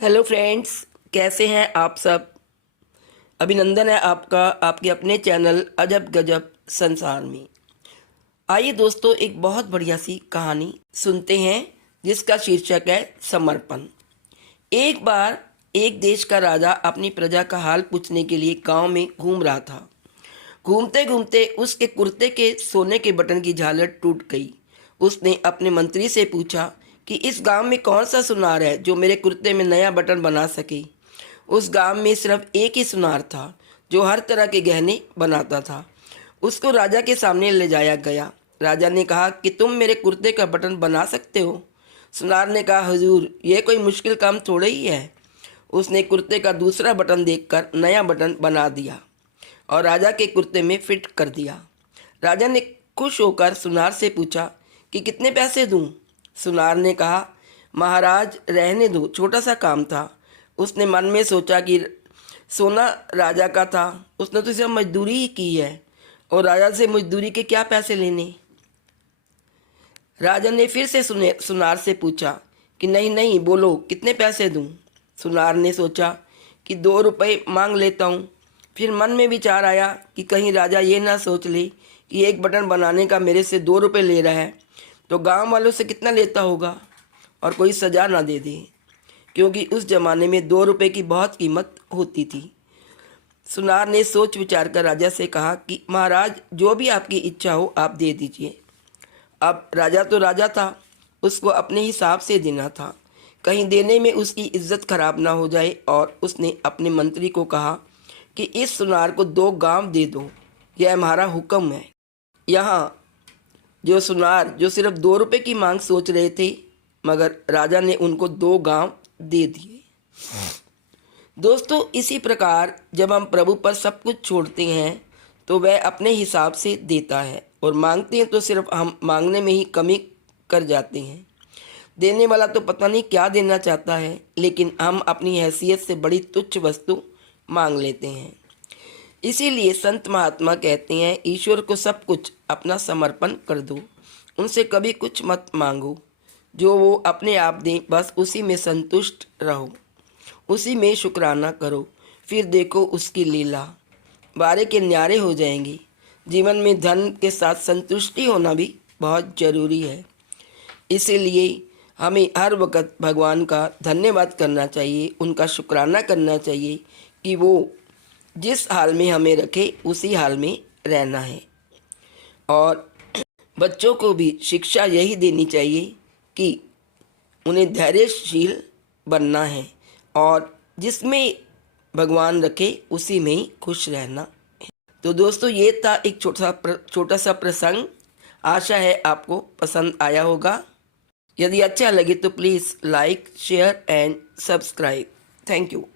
Hello friends, कैसे हैं आप सब। अभिनंदन है आपका आपके अपने चैनल अजब गजब संसार में। आइए दोस्तों, एक बहुत बढ़िया सी कहानी सुनते हैं जिसका शीर्षक है समर्पण। एक बार एक देश का राजा अपनी प्रजा का हाल पूछने के लिए गांव में घूम रहा था। घूमते घूमते उसके कुर्ते के सोने के बटन की झालर टूट गई। उसने अपने मंत्री से पूछा कि इस गांव में कौन सा सुनार है जो मेरे कुर्ते में नया बटन बना सके। उस गांव में सिर्फ एक ही सुनार था जो हर तरह के गहने बनाता था। उसको राजा के सामने ले जाया गया। राजा ने कहा कि तुम मेरे कुर्ते का बटन बना सकते हो। सुनार ने कहा, हुजूर, यह कोई मुश्किल काम थोड़ा ही है। उसने कुर्ते का दूसरा बटन देखकर नया बटन बना दिया और राजा के कुर्ते में फिट कर दिया। राजा ने खुश होकर सुनार से पूछा कि कितने पैसे दूं। सुनार ने कहा, महाराज रहने दो, छोटा सा काम था। उसने मन में सोचा कि सोना राजा का था, उसने तो सिर्फ मजदूरी ही की है और राजा से मजदूरी के क्या पैसे लेने। राजा ने फिर से सुनार से पूछा कि नहीं नहीं, बोलो कितने पैसे दूं। सुनार ने सोचा कि 2 रुपये मांग लेता हूँ। फिर मन में विचार आया कि कहीं राजा ये ना सोच ले कि एक बटन बनाने का मेरे से 2 रुपये ले रहा है तो गांव वालों से कितना लेता होगा और कोई सज़ा ना दे दे, क्योंकि उस ज़माने में 2 रुपये की बहुत कीमत होती थी। सुनार ने सोच विचार कर राजा से कहा कि महाराज, जो भी आपकी इच्छा हो आप दे दीजिए। अब राजा तो राजा था, उसको अपने हिसाब से देना था, कहीं देने में उसकी इज्जत खराब ना हो जाए। और उसने अपने मंत्री को कहा कि इस सुनार को 2 गांव दे दो, यह हमारा हुक्म है। यहाँ जो सुनार जो सिर्फ 2 रुपये की मांग सोच रहे थे, मगर राजा ने उनको 2 गांव दे दिए। दोस्तों, इसी प्रकार जब हम प्रभु पर सब कुछ छोड़ते हैं तो वह अपने हिसाब से देता है, और मांगते हैं तो सिर्फ हम मांगने में ही कमी कर जाते हैं। देने वाला तो पता नहीं क्या देना चाहता है, लेकिन हम अपनी हैसियत से बड़ी तुच्छ वस्तु मांग लेते हैं। इसीलिए संत महात्मा कहते हैं, ईश्वर को सब कुछ अपना समर्पण कर दो, उनसे कभी कुछ मत मांगो। जो वो अपने आप दें, बस उसी में संतुष्ट रहो, उसी में शुक्राना करो, फिर देखो उसकी लीला। बारे के न्यारे हो जाएंगे। जीवन में धन के साथ संतुष्टि होना भी बहुत ज़रूरी है। इसीलिए हमें हर वक्त भगवान का धन्यवाद करना चाहिए, उनका शुक्राना करना चाहिए कि वो जिस हाल में हमें रखे उसी हाल में रहना है। और बच्चों को भी शिक्षा यही देनी चाहिए कि उन्हें धैर्यशील बनना है और जिसमें भगवान रखे उसी में ही खुश रहना। तो दोस्तों, ये था एक छोटा सा प्रसंग। आशा है आपको पसंद आया होगा। यदि अच्छा लगे तो please like, share and subscribe. Thank you.